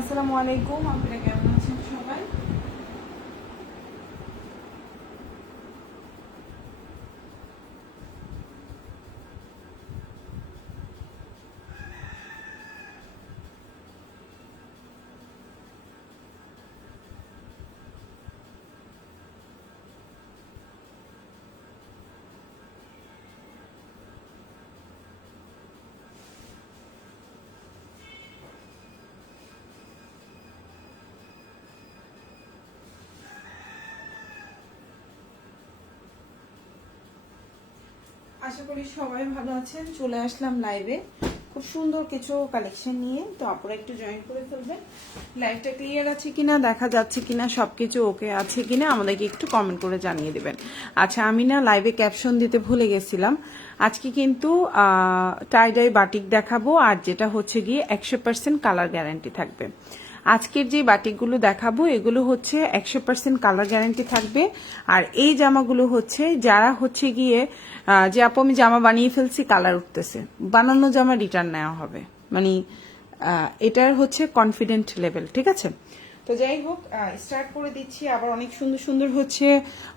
আসসালামু আলাইকুম, আপনারা কেমন আছেন সবাই? আশা করি সবাই ভালো আছেন। চলে আসলাম লাইভে খুব সুন্দর কিছু কালেকশন নিয়ে। তো আপনারা একটু জয়েন করে ফেলবেন। লাইভটা ক্লিয়ার আছে কিনা, দেখা যাচ্ছে কিনা, সবকিছু ওকে আছে কিনা আমাদেরকে একটু কমেন্ট করে জানিয়ে দেবেন। আচ্ছা, আমি না লাইভে ক্যাপশন দিতে ভুলে গেছিলাম। আজকে কিন্তু টাইডাই বাটিক দেখাবো, আর যেটা হচ্ছে গিয়ে 100% কালার গ্যারান্টি থাকবে। আজকের যে বাটিকগুলো দেখাবো এগুলো হচ্ছে 100% কালার গ্যারান্টি থাকবে। আর এই জামাগুলো হচ্ছে যারা হচ্ছে গিয়ে যে আপু আমি জামা বানিয়ে ফেলছি কালার উঠতেছে, বানানো জামা রিটার্ন নেওয়া হবে, মানে এটার হচ্ছে কনফিডেন্ট লেভেল, ঠিক আছে? তো যাই হোক, স্টার্ট করে দিচ্ছি। আবার অনেক সুন্দর সুন্দর হচ্ছে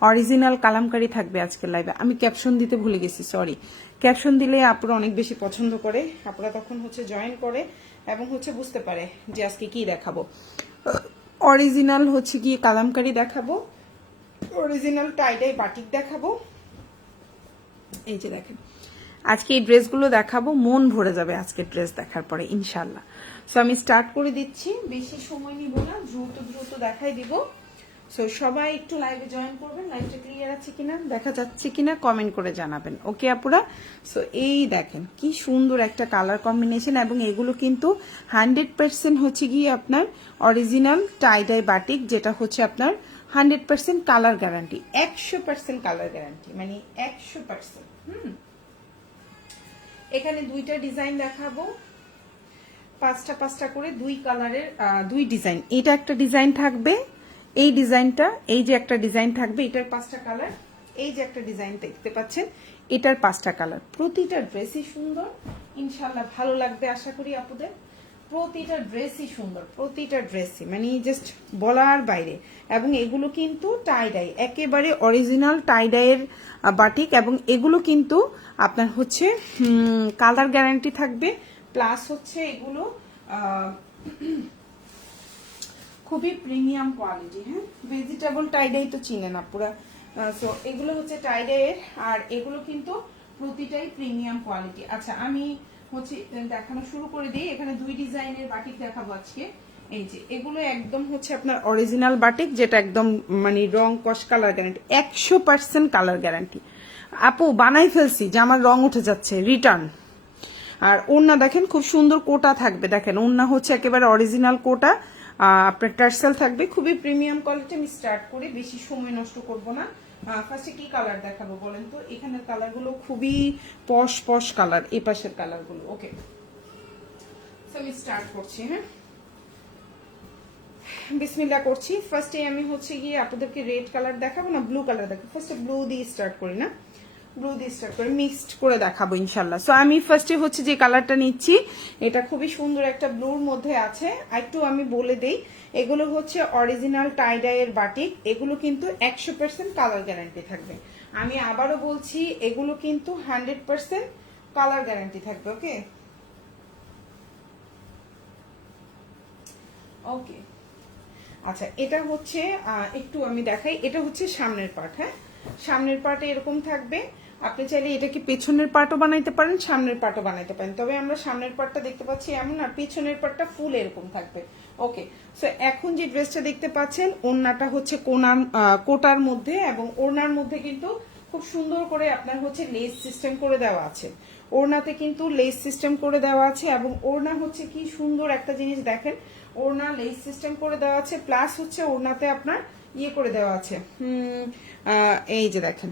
অরিজিনাল কালামকারী থাকবে আজকের লাইভে। আমি ক্যাপশন দিতে ভুলে গেছি, সরি। ক্যাপশন দিলে আপুরা অনেক বেশি পছন্দ করে, আপুরা তখন হচ্ছে জয়েন করে এবং হচ্ছে বুঝতে পারে যে আজকে কি দেখাবো। অরিজিনাল হচ্ছে গিয়ে কালামকারী দেখাবো, অরিজিনাল টাইডাই বাটিক দেখাবো। এই যে দেখেন, আজকে এই ড্রেসগুলো দেখাবো, মন ভরে যাবে আজকে ড্রেস দেখার পরে ইনশাল্লাহ। সো আমি স্টার্ট করে দিচ্ছি, বেশি সময় নিব না, দ্রুত দ্রুত দেখাই দিব। সো সবাই একটু লাইভে জয়েন করবেন। লাইভটা ক্লিয়ার আছে কিনা, দেখা যাচ্ছে কিনা কমেন্ট করে জানাবেন, ওকে আপুরা? সো এই দেখেন কি সুন্দর একটা কালার কম্বিনেশন, এবং এগুলো কিন্তু 100% হচ্ছে গিয়ে আপনার অরিজিনাল টাইডাই বাটিক, যেটা হচ্ছে আপনার 100% কালার গ্যারান্টি, 100% কালার গ্যারান্টি, মানে 100%। এখানে দুইটা ডিজাইন দেখাবো, পাঁচটা পাঁচটা করে দুই কালারের দুই ডিজাইন। এটা একটা ডিজাইন থাকবে, এই ডিজাইনটা, এই যে একটা ডিজাইন থাকবে, এটার 5টা কালার। এই যে একটা ডিজাইন দেখতে পাচ্ছেন, এটার 5টা কালার। প্রতিটা ড্রেসই সুন্দর, ইনশাল্লাহ ভালো লাগবে আশা করি আপুদের। প্রতিটা ড্রেসই সুন্দর, প্রতিটা ড্রেসই মানে জাস্ট বলার বাইরে। এবং এগুলো কিন্তু টাইডাই, একেবারে অরিজিনাল টাইডাইয়ের বাটিক, এবং এগুলো কিন্তু আপনার হচ্ছে কালার গ্যারান্টি থাকবে। প্লাস হচ্ছে এগুলো খুবই প্রিমিয়াম কোয়ালিটি। হ্যাঁ, ভেজিটেবল টাইডাই তো চিনেন আপুরা। সো এগুলো হচ্ছে টাইডাইয়ের, আর এগুলো কিন্তু প্রতিটাই প্রিমিয়াম কোয়ালিটি। আচ্ছা, আমি হচ্ছে দেখানো শুরু করে দিই। এখানে দুই ডিজাইনের বাটিক দেখাবো আজকে। এই যে এগুলো একদম হচ্ছে আপনার অরিজিনাল বাটিক, যেটা একদম মানে রং কস কালার গ্যারান্টি, 100% কালার গ্যারান্টি। আপু বানাই ফেলছি যে আমার রং উঠে যাচ্ছে, রিটার্ন। আর ওড়না দেখেন খুব সুন্দর কোটা থাকবে, দেখেন ওড়না হচ্ছে একেবারে অরিজিনাল কোটা, আপনার টার্সেল থাকবে, খুবই প্রিমিয়াম কোয়ালিটি। আমি স্টার্ট করি, বেশি সময় নষ্ট করব না। ফার্স্টে কি কালার দেখাবো বলেন তো? এখানের কালারগুলো খুবই পশ পশ কালার, এই পাশের কালারগুলো। ওকে, আমি স্টার্ট করছি। হ্যাঁ, বিসমিল্লাহ করছি। ফার্স্টে আমি হচ্ছে গিয়ে আপনাদেরকে রেড কালার দেখাবো না, ব্লু কালার দেখাবো। ফার্স্টে ব্লু দিয়ে স্টার্ট করি না, ব্লু দিয়ে স্টার্ট করে মিক্সড করে দেখাবো ইনশাল্লাহ। সো আমি ফার্স্টে হচ্ছে যে কালারটা নিচ্ছি, এটা খুবই সুন্দর একটা ব্লুর মধ্যে আছে। একটু আমি বলে দেই, এগুলো হচ্ছে অরিজিনাল টাইডাইয়ের বাটিক, এগুলো কিন্তু 100% কালার গ্যারান্টি থাকবে। আমি আবারও বলছি, এগুলো কিন্তু 100% কালার গ্যারান্টি থাকবে। ওকে ওকে আচ্ছা, এটা হচ্ছে একটু আমি দেখাই, এটা হচ্ছে সামনের পার্ট। হ্যাঁ, সামনের পার্টে এরকম থাকবে। আপনি চাইলে এটাকে পেছনের পার্টও বানাইতে পারেন, সামনের পার্টও বানাইতে পারেন। তবে আমরা সামনের পার্টটা দেখতে পাচ্ছি এমন, আর পেছনের পার্টটা ফুল এরকম থাকবে। ওকে, সো এখন যে ড্রেসটা দেখতে পাচ্ছেন, ওড়নাটা হচ্ছে কোটার মধ্যে, এবং ওড়নার মধ্যে কিন্তু খুব সুন্দর করে আপনার হচ্ছে লেস সিস্টেম করে দেওয়া আছে। ওড়নাতে কিন্তু লেস সিস্টেম করে দেওয়া আছে, এবং ওড়না হচ্ছে কি সুন্দর একটা জিনিস দেখেন, ওড়না লেস সিস্টেম করে দেওয়া আছে, প্লাস হচ্ছে ওড়নাতে আপনার ইয়ে করে দেওয়া আছে। এই যে দেখেন,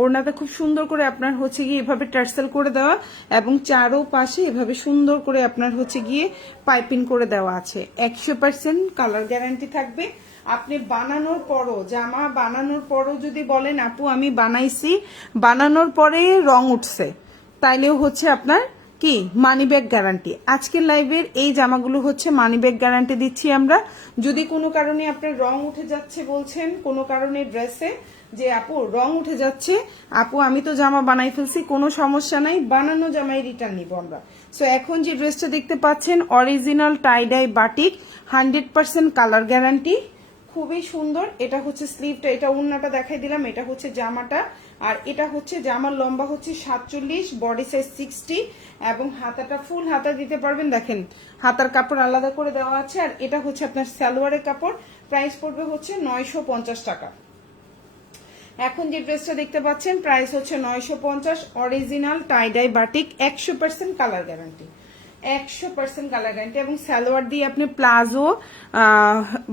ওড়নাতে খুব সুন্দর করে আপনার হচ্ছে গিয়ে এভাবে টার্সেল করে দেওয়া, এবং চারো পাশে এভাবে সুন্দর করে আপনার হচ্ছে গিয়ে পাইপিং করে দেওয়া আছে। 100% কালার গ্যারান্টি থাকবে। আপনি বানানোর পরও, জামা বানানোর পরও যদি বলেন আপু আমি বানাইছি, বানানোর পরে রং উঠছে, তাইলেও হচ্ছে আপনার কি মানি ব্যাগ গ্যারান্টি। আজকের লাইভের এই জামাগুলো হচ্ছে মানি ব্যাগ গ্যারান্টি দিচ্ছি আমরা। যদি কোনো কারণে আপনার রং উঠে যাচ্ছে বলছেন, কোনো কারণে ড্রেসে যে আপু রং উঠে যাচ্ছে, আপু আমি তো জামা বানাই ফেলছি, কোনো সমস্যা নাই, বানানো জামাই রিটার্ন নিব আমরা। সো এখন যে ড্রেসটা দেখতে পাচ্ছেন original tie-dye batik, 100% colour guarantee, খুবই সুন্দর। এটা হচ্ছে স্লিভটা, এটা ওড়নাটা দেখাই দিলাম, এটা হচ্ছে জামাটা। আর এটা হচ্ছে জামার লম্বা হচ্ছে 47, বডি সাইজ 60 এবং হাতাটা ফুল হাতা দিতে পারবেন। দেখেন হাতার কাপড় আলাদা করে দেওয়া আছে। আর এটা হচ্ছে আপনার সালোয়ারের কাপড়, প্রাইস পড়বে হচ্ছে 950 টাকা। এখন যে ড্রেসটা দেখতে পাচ্ছেন প্রাইস হচ্ছে 950, original tie-dye batik, 100% colour guarantee, 100% colour guarantee এবং সালোয়ার দিয়ে আপনি প্লাজো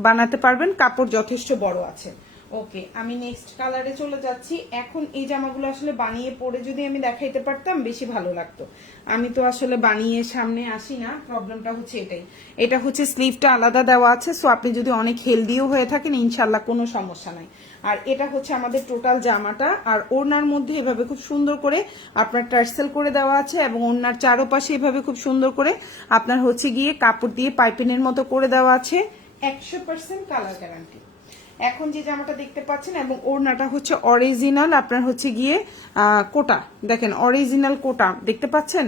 বানাতে পারবেন, কাপড় যথেষ্ট বড় আছে। ওকে, আমি নেক্সট কালারে চলে যাচ্ছি। এখন এই জামাগুলো আসলে বানিয়ে পরে যদি আমি দেখাইতে পারতাম বেশি ভালো লাগতো, আমি তো আসলে বানিয়ে সামনে আসি না, প্রবলেমটা হচ্ছে এটাই। এটা হচ্ছে স্লিভটা আলাদা দেওয়া আছে, সো আপনি যদি অনেক হেলদিও হয়ে থাকেন ইনশাল্লাহ কোনো সমস্যা নাই। আর এটা হচ্ছে আমাদের টোটাল জামাটা। আর ওড়নার মধ্যে এভাবে খুব সুন্দর করে আপনার টার্সেল করে দেওয়া আছে এবং ওড়নার চারোপাশে এভাবে খুব সুন্দর করে আপনার হচ্ছে গিয়ে কাপড় দিয়ে পাইপিনের মতো করে দেওয়া আছে, 100% কালার গ্যারান্টি। এখন যে জামাটা দেখতে পাচ্ছেন এবং ওড়নাটা হচ্ছে অরিজিনাল আপনার হচ্ছে গিয়ে কোটা, দেখেন অরিজিনাল কোটা দেখতে পাচ্ছেন,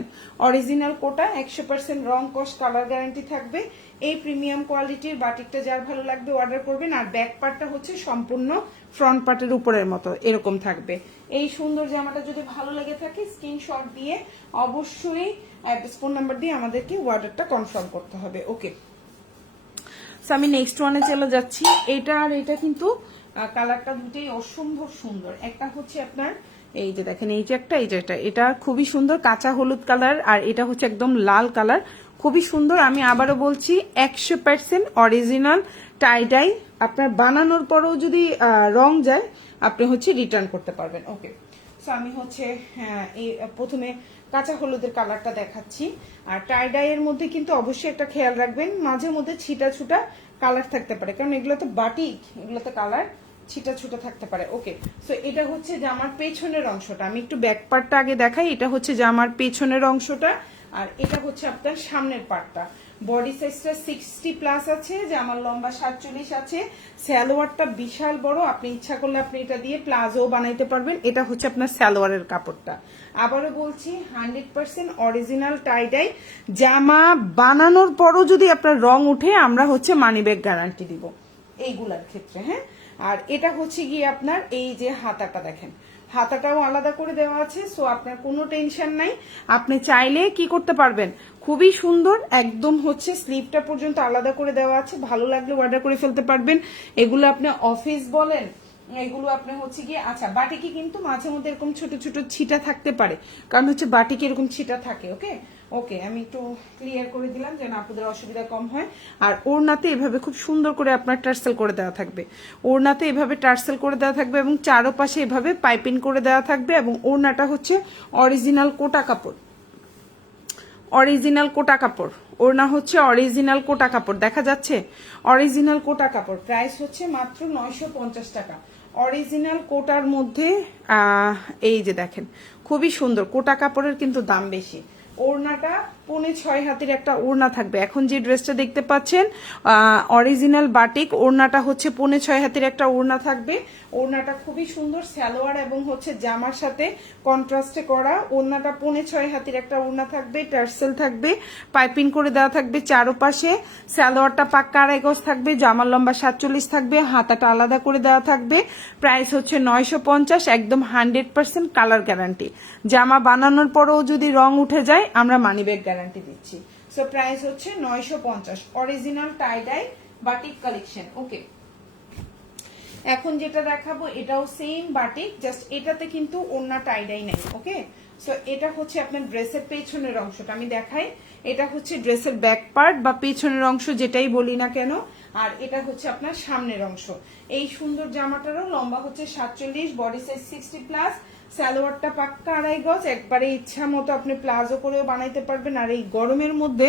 অরিজিনাল কোটা, 100% রং কস কালার গ্যারান্টি থাকবে। এই প্রিমিয়াম কোয়ালিটির বাটিকটা যার ভালো লাগবে অর্ডার করবেন। আর ব্যাক পার্টটা হচ্ছে সম্পূর্ণ ফ্রন্ট পার্টের উপরের মতো এরকম থাকবে। এই সুন্দর জামাটা যদি ভালো লেগে থাকে স্ক্রিনশট দিয়ে অবশ্যই ফোন নাম্বার দিয়ে আমাদেরকে অর্ডারটা কনফার্ম করতে হবে। ওকে, আমি নেক্সট ওয়ানে চলে যাচ্ছি। এটা আর এটা কিন্তু কালারটা দুটোই অসম্ভব সুন্দর। একটা হচ্ছে আপনার এই যে দেখেন, এই যে একটা, এই যে এটা খুবই সুন্দর কাঁচা হলুদ কালার, আর এটা হচ্ছে একদম লাল কালার, খুবই সুন্দর। আমি আবারও বলছি 100% অরিজিনাল টাইডাই, আপনার বানানোর পরেও যদি রং যায় আপনি হচ্ছে রিটার্ন করতে পারবেন। ওকে, সো আমি হচ্ছে এই প্রথমে কাঁচা হলুদের কালারটা দেখাচ্ছি। আর টাইডাই এর মধ্যে কিন্তু অবশ্যই একটা খেয়াল রাখবেন, মাঝে মধ্যে ছিটা ছুটা কালার থাকতে পারে, কারণ এগুলো তো বাটিক, এগুলোতে কালার ছিটা ছুটা থাকতে পারে। ওকে, সো এটা হচ্ছে জামার পেছনের অংশটা, আমি একটু ব্যাক পার্টটা আগে দেখাই। এটা হচ্ছে জামার পেছনের অংশটা, আর এটা হচ্ছে আপনার সামনের পার্টটা। বডি সাইজটা 60+ আছে, জামার লম্বা 47 আছে, সালোয়ারটা বিশাল বড়, আপনি ইচ্ছা করলে আপনি এটা দিয়ে প্লাজো বানাইতে পারবেন। এটা হচ্ছে আপনার সালোয়ারের কাপড়টা। আবারও বলছি 100% অরিজিনাল টাইডাই, জামা বানানোর পরও যদি আপনার রং উঠে আমরা হচ্ছে মানি ব্যাগ গ্যারান্টি দিব এইগুলার ক্ষেত্রে। হ্যাঁ, আর এটা হচ্ছে গিয়ে আপনার এই যে হাতাটা দেখেন, হাতাটাও আলাদা করে দেওয়া আছে, সো আপনার কোনো টেনশন নাই, আপনি চাইলে কি করতে পারবেন, খুবই সুন্দর একদম হচ্ছে স্লিভটা পর্যন্ত আলাদা করে দেওয়া আছে, ভালো লাগলে অর্ডার করে ফেলতে পারবেন। এগুলো আপনি অফিস বলেন, এগুলো আপনি হচ্ছে গিয়ে, আচ্ছা বাটিকে কিন্তু মাঝে মধ্যে এরকম ছোট ছোট ছিটা থাকতে পারে, কারণ হচ্ছে বাটিকে এরকম ছিটা থাকে। ওকে ওকে, আমি একটু ক্লিয়ার করে দিলাম যেন আপনাদের অসুবিধা কম হয়। আর ওড়নাতে এভাবে খুব সুন্দর করে আপনার টার্সেল করে দেওয়া থাকবে, ওড়নাতে এভাবে টার্সেল করে দেওয়া থাকবে এবং চারোপাশে এভাবে পাইপিং করে দেওয়া থাকবে। এবং ওড়নাটা হচ্ছে অরিজিনাল কোটা কাপড়, অরিজিনাল কোটা কাপড়, ওড়না হচ্ছে অরিজিনাল কোটা কাপড়, দেখা যাচ্ছে অরিজিনাল কোটা কাপড়। প্রাইস হচ্ছে মাত্র 950 টাকা। অরিজিনাল কোটার মধ্যে এই যে দেখেন খুবই সুন্দর, কোটা কাপড়ের কিন্তু দাম বেশি। ওড়নাটা 5.5 হাতের একটা ওড়না থাকবে। এখন যে ড্রেসটা দেখতে পাচ্ছেন অরিজিনাল বাটিক, ওড়নাটা হচ্ছে 5.5 হাতের একটা ওড়না থাকবে। ওড়নাটা খুবই সুন্দর, সালোয়ার এবং হচ্ছে জামার সাথে কন্ট্রাস্টে করা। ওড়নাটা 5.5 হাতের একটা ওড়না থাকবে, টার্সেল থাকবে, পাইপিং করে দেওয়া থাকবে চারোপাশে। সালোয়ারটা পাক্কা 2.5 গজ থাকবে, জামার লম্বা 47 থাকবে, হাতাটা আলাদা করে দেওয়া থাকবে। প্রাইস হচ্ছে 950, একদম 100% কালার গ্যারান্টি। জামা বানানোর পরেও যদি রং উঠে যায় আমরা মানি ব্যাগ গ্যারান্টি দিচ্ছি। সো প্রাইস হচ্ছে 950, অরিজিনাল টাইডাই বাটিক কালেকশন। ওকে, এখন যেটা দেখাবো এটাও সেম বাটিক, জাস্ট এটাতে কিন্তু ওড়না টাইডাই নাই। ওকে, সো এটা হচ্ছে আপনার ড্রেসের পেছনের অংশটা আমি দেখাই। এটা হচ্ছে ড্রেসের ব্যাক পার্ট বা পেছনের অংশ যেটাই বলি না কেন, আর এটা হচ্ছে আপনার সামনের অংশ। এই সুন্দর জামাটারও লম্বা হচ্ছে 47, বডি সাইজ 60+, সালোয়ারটা পাক্কা 2.5 গজ, একবারে ইচ্ছা মতো আপনি প্লাজো করেও বানাইতে পারবেন। আর এই গরমের মধ্যে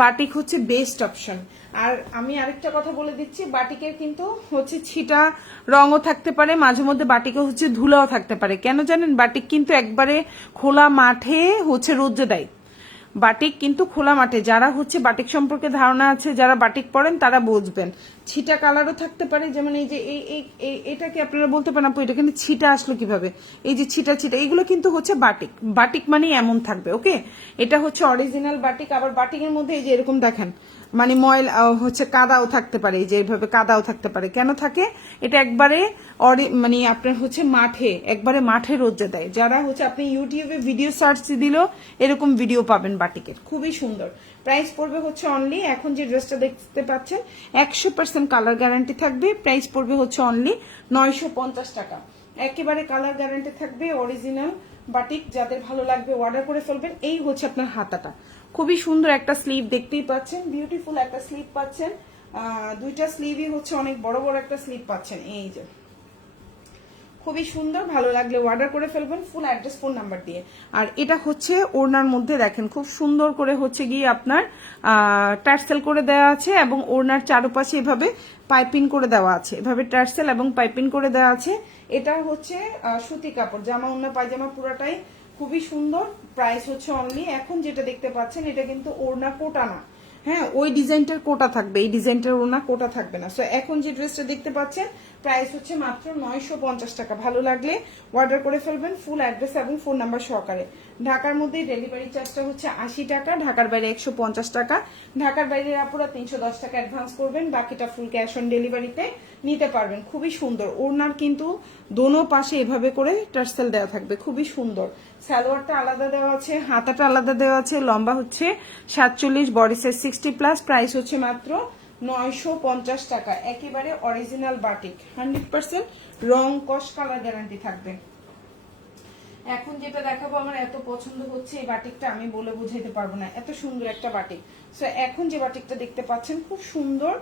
বাটিক হচ্ছে বেস্ট অপশন। আর আমি আরেকটা কথা বলে দিচ্ছি, বাটিকের কিন্তু হচ্ছে ছিটা রঙও থাকতে পারে, মাঝে মধ্যে বাটিকে হচ্ছে ধুলাও থাকতে পারে। কেন জানেন, বাটিক কিন্তু একবারে খোলা মাঠে হচ্ছে রোদ্রে দেয়, বাটিক কিন্তু খোলা মাঠে, যারা হচ্ছে বাটিক সম্পর্কে ধারণা আছে, যারা বাটিক পরেন তারা বুঝবেন। ছিটা কালারও থাকতে পারে, যেমন এই যে এটাকে আপনারা বলতে পারেন আপু এটা কিন্তু ছিটা আসলো কিভাবে, এই যে ছিটা ছিটা এগুলো কিন্তু হচ্ছে বাটিক। বাটিক মানে এমন থাকবে, ওকে। এটা হচ্ছে অরিজিনাল বাটিক। আবার বাটিকের মধ্যে এই যে এরকম দেখেন মানে ময়লা হচ্ছে কাদাও থাকতে পারে, এই যে এইভাবে কাদাও থাকতে পারে। কেন থাকে? এটা একবারে মানে আপনার হচ্ছে মাঠে, একবারে মাঠে রোজা দেয়। যারা হচ্ছে আপনি ইউটিউবে ভিডিও সার্চ দিলেও এরকম ভিডিও পাবেন বাটিকের, খুবই সুন্দর। প্রাইস পড়বে হচ্ছে অনলি, এখন যে ড্রেসটা দেখতে পাচ্ছেন 100% কালার গ্যারান্টি থাকবে। প্রাইস পড়বে হচ্ছে অনলি 950 টাকা। একেবারে কালার গ্যারান্টি থাকবে, অরিজিনাল বাটিক। যাদের ভালো লাগবে অর্ডার করে ফেলবেন। এই হচ্ছে আপনার হাতাটা, খুবই সুন্দর একটা স্লিভ দেখতেই পাচ্ছেন, বিউটিফুল একটা স্লিভ পাচ্ছেন। দুইটা স্লিভই হচ্ছে অনেক বড় বড় একটা স্লিভ পাচ্ছেন, এই যে খুবই সুন্দর। ভালো লাগলে অর্ডার করে ফেলবেন ফুল অ্যাড্রেস ফোন নাম্বার দিয়ে। আর এটা হচ্ছে ওড়নার মধ্যে দেখেন খুব সুন্দর করে হচ্ছে গিয়ে আপনার টার্সেল করে দেওয়া আছে, এবং ওড়নার চারপাশে এভাবে পাইপিং করে দেওয়া আছে, এভাবে টার্সেল এবং পাইপিং করে দেওয়া আছে। এটা হচ্ছে সুতি কাপড়, জামা ওড়না পায়জামা পুরাটাই খুবই সুন্দর। প্রাইস হচ্ছে অনলি, এখন যেটা দেখতে পাচ্ছেন এটা কিন্তু ওড়না কোটা না, হ্যাঁ ওই ডিজাইনটার কোটা থাকবে, এই ডিজাইনটার ওনা কোটা থাকবে না। সো এখন যে ড্রেসটা দেখতে পাচ্ছেন প্রাইস হচ্ছে মাত্র 950 টাকা। ভালো লাগলে অর্ডার করে ফেলবেন ফুল অ্যাড্রেস এবং ফোন নাম্বার সহকারে। ঢাকার মধ্যে ডেলিভারি চার্জটা হচ্ছে 80 টাকা, ঢাকার বাইরে 150 টাকা। ঢাকার বাইরের আপুরা 310 টাকা অ্যাডভান্স করবেন, বাকিটা ফুল ক্যাশ অন ডেলিভারিতে নিতে পারবেন। খুবই সুন্দর ওড়নার কিন্তু দোনো পাশে এভাবে করে টার্সেল দেওয়া থাকবে, খুবই সুন্দর। সালোয়ারটা আলাদা দেওয়া আছে, হাতাটা আলাদা দেওয়া আছে, লম্বা হচ্ছে 47, বডি সাইজ 60+। প্রাইস হচ্ছে মাত্র 950 টাকা। একেবারে অরিজিনাল বাটিক, 100% রং কস কালার গ্যারান্টি থাকবে। এখন যেটা দেখাবো আমার এত পছন্দ হচ্ছে এই বাটিকটা, আমি বলে বুঝাইতে পারবো না, এত সুন্দর একটা বাটিক। সো এখন যে বাটিকটা দেখতে পাচ্ছেন খুব সুন্দর,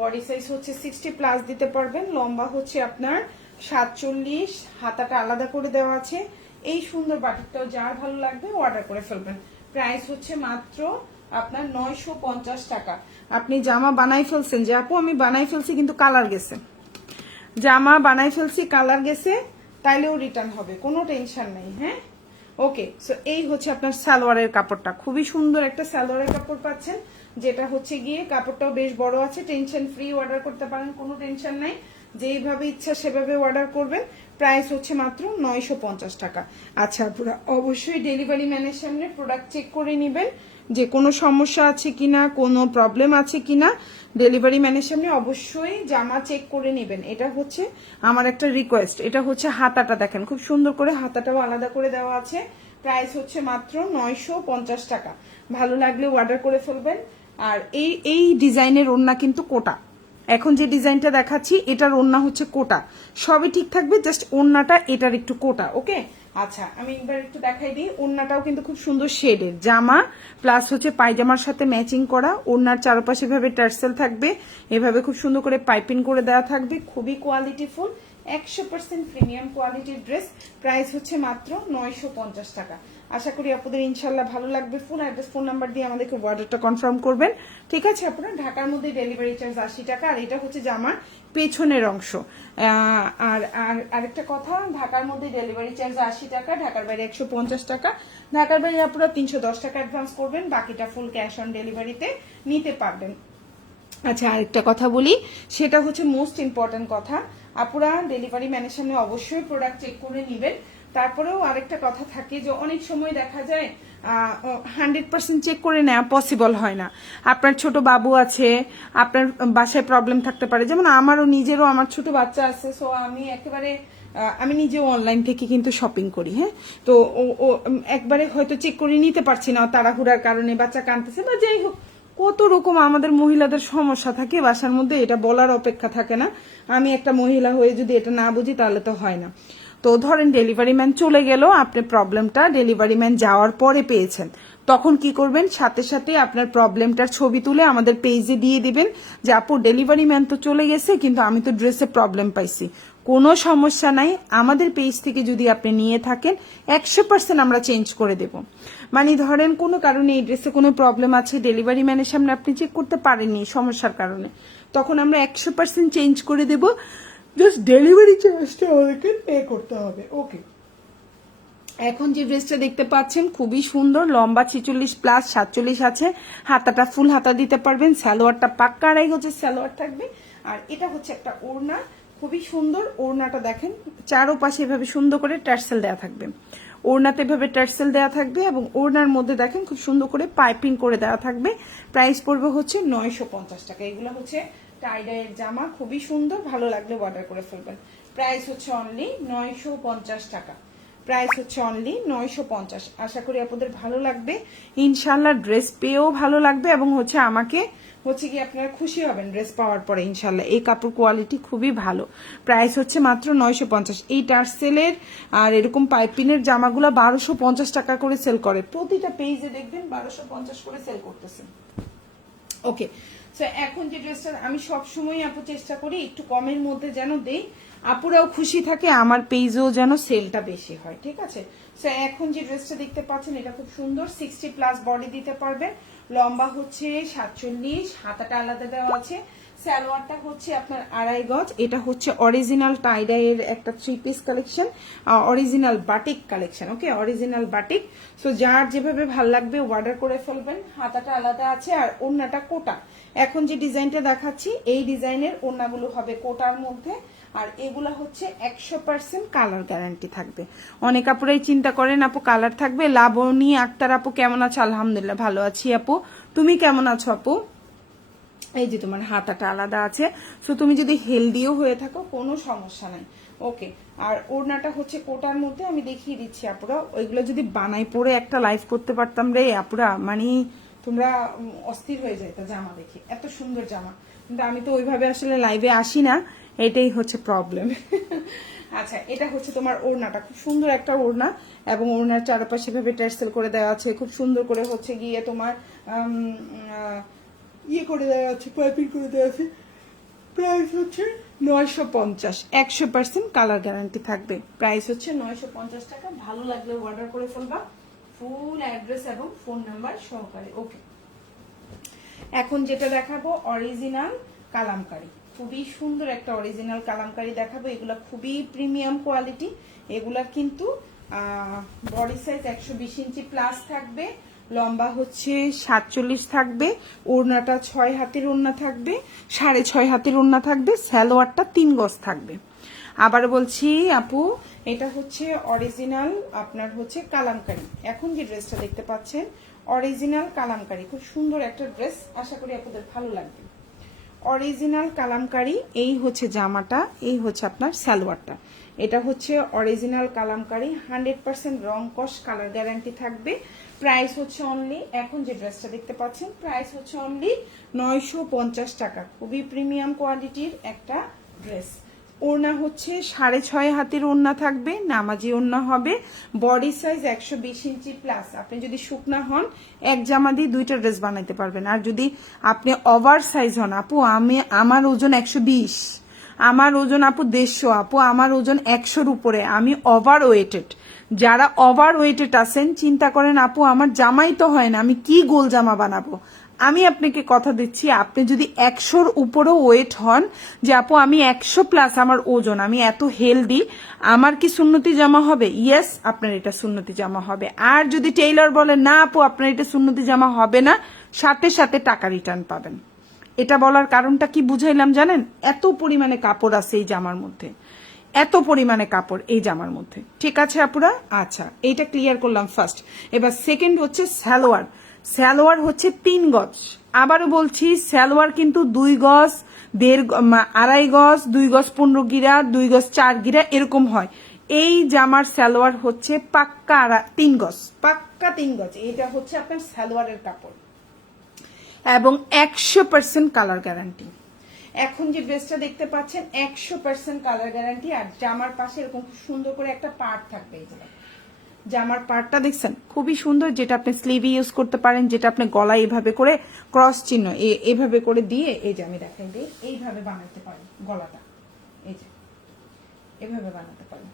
বডি সাইজ হচ্ছে 60+ দিতে পারবেন, লম্বা হচ্ছে আপনার 47, হাতাটা আলাদা করে দেওয়া আছে। এই সুন্দর বাটিকটাও যার ভালো লাগবে অর্ডার করে ফেলবেন। প্রাইস হচ্ছে মাত্র আপনার 950 টাকা। আপনি জামা বানাই ফেলছেন যে আপু আমি বানাই ফেলছি কিন্তু কালার গেছে, জামা বানাই ফেলছি কালার গেছে, তাইলেও রিটার্ন হবে, কোনো টেনশন নেই। হ্যাঁ ওকে। সো এই হচ্ছে আপনার সালোয়ারের কাপড়টা, খুবই সুন্দর একটা সালোয়ারের কাপড় পাচ্ছেন, যেটা হচ্ছে গিয়ে কাপড়টাও বেশ বড় আছে। টেনশন ফ্রি অর্ডার করতে পারেন, কোনো টেনশন নাই, যেইভাবে ইচ্ছা সেভাবে অর্ডার করবেন। প্রাইস হচ্ছে মাত্র 950 টাকা। আচ্ছা পুরো অবশ্যই ডেলিভারি ম্যানের সামনে প্রোডাক্ট চেক করে নেবেন যে কোনো সমস্যা আছে কিনা, কোনো প্রবলেম আছে কিনা। ডেলিভারি ম্যানের সামনে অবশ্যই জামা চেক করে নেবেন, এটা হচ্ছে আমার একটা রিকোয়েস্ট। এটা হচ্ছে হাতাটা দেখেন খুব সুন্দর করে, হাতাটাও আলাদা করে দেওয়া আছে। প্রাইস হচ্ছে মাত্র 950 টাকা। ভালো লাগলে অর্ডার করে ফেলবেন। আর এই ডিজাইনের ওড়না কিন্তু কোটা, এখন যে ডিজাইনটা দেখাচ্ছি এটার ওড়না হচ্ছে কোটা, সবই ঠিক থাকবে, জাস্ট ওড়নাটা এটার একটু কোটা, ওকে। আচ্ছা আমি একবার একটু দেখাই দিই, ওড়নাটাও কিন্তু খুব সুন্দর শেডের, জামা প্লাস হচ্ছে পায়জামার সাথে ম্যাচিং করা। ওড়নার চারপাশে এভাবে টার্সেল থাকবে, এভাবে খুব সুন্দর করে পাইপিং করে দেওয়া থাকবে, খুবই কোয়ালিটিফুল, 100% প্রিমিয়াম কোয়ালিটির ড্রেস। প্রাইস হচ্ছে মাত্র 950 টাকা। আশা করি আপনাদের ইনশাল্লাহ ভালো লাগবে। ফুল অ্যাড্রেস ফোন নাম্বার দিয়ে আমাদেরকে অর্ডারটা কনফার্ম করবেন, ঠিক আছে। আপনারা ঢাকার মধ্যে ডেলিভারি চার্জ 80 টাকা। আর এটা হচ্ছে জামার পেছনের অংশ। আর আরেকটা কথা, ঢাকার মধ্যে ডেলিভারি চার্জ 80 টাকা, ঢাকার বাইরে 150 টাকা। ঢাকার বাইরে আপনারা 310 টাকা অ্যাডভান্স করবেন, বাকিটা ফুল ক্যাশ অন ডেলিভারিতে নিতে পারবেন। আচ্ছা আরেকটা কথা বলি, সেটা হচ্ছে মোস্ট ইম্পর্টেন্ট কথা, আপুরা ডেলিভারি ম্যানের সামনে অবশ্যই প্রোডাক্ট চেক করে নেবেন। তারপরেও আরেকটা কথা থাকে যে অনেক সময় দেখা যায় 100% চেক করে নেওয়া পসিবল হয় না। আপনার ছোট বাবু আছে, আপনার বাসায় প্রবলেম থাকতে পারে, যেমন আমারও নিজেরও আমার ছোট বাচ্চা আছে। সো আমি একেবারে আমি নিজেও অনলাইন থেকে কিন্তু শপিং করি, হ্যাঁ। তো ও একবারে হয়তো চেক করে নিতে পারছি না তাড়াহুড়ার কারণে, বাচ্চা কাঁদতেছে বা যাই হোক, কত রকম আমাদের মহিলাদের সমস্যা থাকে বাসার মধ্যে, এটা বলার অপেক্ষা থাকে না। আমি একটা মহিলা হয়ে যদি এটা না বুঝি তাহলে তো হয় না। তো ধরেন ডেলিভারি ম্যান চলে গেল, আপনি প্রবলেমটা ডেলিভারি ম্যান যাওয়ার পরে পেয়েছেন, তখন কি করবেন, সাথে সাথে আপনার প্রবলেমটার ছবি তুলে আমাদের পেজে দিয়ে দিবেন যে আপু ডেলিভারি ম্যান তো চলে গেছে কিন্তু আমি তো ড্রেসে প্রবলেম পাইছি। কোনো সমস্যা নাই, আমাদের পেজ থেকে যদি আপনি নিয়ে থাকেন 100% আমরা চেঞ্জ করে দেব। মানে ধরেন কোনো কারণে এই ড্রেসে কোনো প্রবলেম আছে, ডেলিভারি ম্যানের সামনে আপনি চেক করতে পারেননি সমস্যার কারণে, তখন আমরা 100% চেঞ্জ করে দেব, জাস্ট ডেলিভারি চার্জটা আমাদেরকে পে করতে হবে, ওকে। এখন যে ড্রেসটা দেখতে পাচ্ছেন খুবই সুন্দর, লম্বা 46 প্লাস 47 আছে, হাতাটা ফুল হাতা দিতে পারবেন, সালোয়ারটা পাক্কা আড়াই গজের সালোয়ার থাকবে। আর এটা হচ্ছে একটা ওড়না, খুবই সুন্দর ওড়নাটা দেখেন, চারোপাশে এভাবে সুন্দর করে টার্সেল দেওয়া থাকবে, ওড়নাতে এভাবে টার্সেল দেওয়া থাকবে এবং ওড়নার মধ্যে দেখেন খুব সুন্দর করে পাইপিং করে দেওয়া থাকবে। প্রাইস পড়বে হচ্ছে 950 টাকা। এগুলো হচ্ছে টাইডাইয়ের জামা, খুবই সুন্দর, ভালো লাগলে অর্ডার করে ফেলবেন। প্রাইস হচ্ছে অনলি 950 টাকা। প্রাইস হচ্ছে অনলি 950। আশা করি আপনাদের ভালো লাগবে ইনশাল্লাহ, ড্রেস পেয়েও ভালো লাগবে এবং হচ্ছে আমাকে হচ্ছে কি আপনারা খুশি হবেন ড্রেস পাওয়ার পরে ইনশাল্লাহ। এই কাপড় কোয়ালিটি খুবই ভালো। প্রাইস হচ্ছে মাত্র 950। এই টার্সেলের আর এরকম পাইপিনের জামাগুলো 1250 টাকা করে সেল করে, প্রতিটা পেজে দেখবেন 1250 করে সেল করতেছে। ওকে, সো এখন যে ড্রেসটা আমি সবসময় আপু চেষ্টা করি একটু কমের মধ্যে যেন দেই, আপুরাও খুশি থাকে, আমার পেজেও যেন সেলটা বেশি হয়, ঠিক আছে। সো এখন যে ড্রেসটা দেখতে পাচ্ছেন এটা খুব সুন্দর, 60 প্লাস বডি দিতে পারবে, লম্বা হচ্ছে 47, হাতাটা আলাদা দেওয়া আছে, সালোয়ারটা হচ্ছে আপনার আড়াই গজ। এটা হচ্ছে অরিজিনাল টাইডাইয়ের একটা 3 piece collection, original batik collection. Okay, original batik. So যার যেভাবে ভাল লাগবে অর্ডার করে ফেলবেন। হাতাটা আলাদা আছে আর ওড়নাটা কোটা। এখন যে ডিজাইনটা দেখাচ্ছি এই ডিজাইনের ওড়নাগুলো হবে কোটার মধ্যে, আর এগুলা হচ্ছে 100% কালার গ্যারান্টি থাকবে। অনেক আপুরাই চিন্তা করেন আপু কালার থাকবে। লাবণী আক্তার আপু কেমন আছো? আলহামদুলিল্লাহ ভালো আছি আপু, তুমি কেমন আছো আপু? এই যে তোমার হাতাটা আলাদা আছে, সো তুমি যদি হেলদিও হয়ে থাকো কোনো সমস্যা নাই। ওকে, আর ওড়নাটা হচ্ছে কোটার মধ্যে, আমি দেখিয়ে দিচ্ছি আপুরা। ওইগুলো যদি বানাই পরে একটা লাইভ করতে পারতাম রে আপুরা, মানে তোমরা অস্থির হয়ে যাইতো জামা দেখে, এত সুন্দর জামা। কিন্তু আমি তো ওইভাবে আসলে লাইভে আসি না, এটাই হচ্ছে প্রবলেম। আচ্ছা, এটা হচ্ছে তোমার ওড়নাটা, খুব সুন্দর একটা ওড়না এবং ওড়নার চারপাশে ভাবে টার্সেল করে দেওয়া আছে, খুব সুন্দর করে হচ্ছে গিয়ে তোমার ইয়ে করে দেওয়া আছে, পাইপিং করে দেওয়া আছে। প্রাইস হচ্ছে 950, 100% কালার গ্যারান্টি থাকবে। প্রাইস হচ্ছে 950 টাকা। ভালো লাগলে অর্ডার করে ফেলবা, ফুল অ্যাড্রেস এবং ফোন নাম্বার সহকারে। ওকে, এখন যেটা দেখাবো অরিজিনাল কালামকারী, খুবই সুন্দর একটা অরিজিনাল কালামকারী দেখাবো। এগুলা খুবই প্রিমিয়াম কোয়ালিটি। এগুলা কিন্তু বডি সাইজ 120 ইঞ্চি প্লাস থাকবে, লম্বা হচ্ছে 47 থাকবে, ওড়নাটা 6 হাতের ওড়না থাকবে, 6.5 হাতের ওড়না থাকবে, সালোয়ারটা 3 গজ থাকবে। আবার বলছি আপু এটা হচ্ছে অরিজিনাল আপনার হচ্ছে কালামকারী। এখন যে ড্রেসটা দেখতে পাচ্ছেন অরিজিনাল কালামকারী, খুব সুন্দর একটা ড্রেস, আশা করি আপনাদের ভালো লাগবে। অরিজিনাল কালামকারী, এই হচ্ছে জামাটা, এই হচ্ছে আপনার সালোয়ারটা। এটা হচ্ছে অরিজিনাল কালামকারী, 100% রং কস কালার গ্যারান্টি থাকবে। প্রাইস হচ্ছে অনলি, এখন যে ড্রেসটা দেখতে পাচ্ছেন প্রাইস হচ্ছে অনলি 950 টাকা। খুবই প্রিমিয়াম কোয়ালিটির একটা ড্রেস। ওড়না হচ্ছে 6.5 হাতের ওড়না থাকবে, নামাজি ওড়না হবে, বডি সাইজ 120 ইঞ্চি প্লাস। আপনি যদি শুকনা হন এক জামা দিয়ে 2টা ড্রেস বানাইতে পারবেন, আর যদি আপনি ওভার সাইজ হন আপু, আমার ওজন 120, আমার ওজন আপু 150, আপু আমার ওজন 100-র উপরে, আমি ওভার ওয়েটেড। যারা ওভার ওয়েটেড আছেন চিন্তা করেন আপু আমার জামাই তো হয় না, আমি কি গোল জামা বানাবো। আমি আপনাকে কথা দিচ্ছি, আপনি যদি 100-র উপরেও ওয়েট হন, যে আপু আমি 100 প্লাস আমার ওজন, আমি এত হেলদি, আমার কি সুন্নতি জামা হবে? ইয়েস, আপনার এটা সুন্নতি জামা হবে। আর যদি টেইলর বলে না আপু আপনার এটা সুন্নতি জামা হবে না, সাথে সাথে টাকা রিটার্ন পাবেন। এটা বলার কারণটা কি বুঝাইলাম জানেন? এত পরিমাণে কাপড় আছে এই জামার মধ্যে, এত পরিমাণে কাপড় এই জামার মধ্যে। ঠিক আছে আপুরা, আচ্ছা এইটা ক্লিয়ার করলাম ফার্স্ট। এবার সেকেন্ড হচ্ছে সালোয়ার। সালোয়ার হচ্ছে 3 গজ। আবারও বলছি সালোয়ার কিন্তু 2 গজ, 2.5 গজ, 2 গজ 15 গিরা, 2 গজ 4 গিরা এরকম হয়। এই জামার সালোয়ার হচ্ছে পাক্কা 3 গজ, পাক্কা 3 গজ। এটা হচ্ছে আপনার সালোয়ারের কাপড় এবং 100% কালার গ্যারান্টি। এখন যে ড্রেসটা দেখতে পাচ্ছেন 100% কালার গ্যারান্টি। আর জামার পাশে এরকম খুব সুন্দর করে একটা পার্ট থাকবে। এই জামার পার্টটা দেখছেন খুবই সুন্দর, যেটা আপনি স্লিভ ইউজ করতে পারেন, যেটা আপনি গলায় এভাবে করে ক্রস চিহ্ন এভাবে করে দিয়ে, এই যে আমি দেখাই দিই, এইভাবে বানাতে পারেন গলাটা, এই যে এভাবে বানাতে পারেন।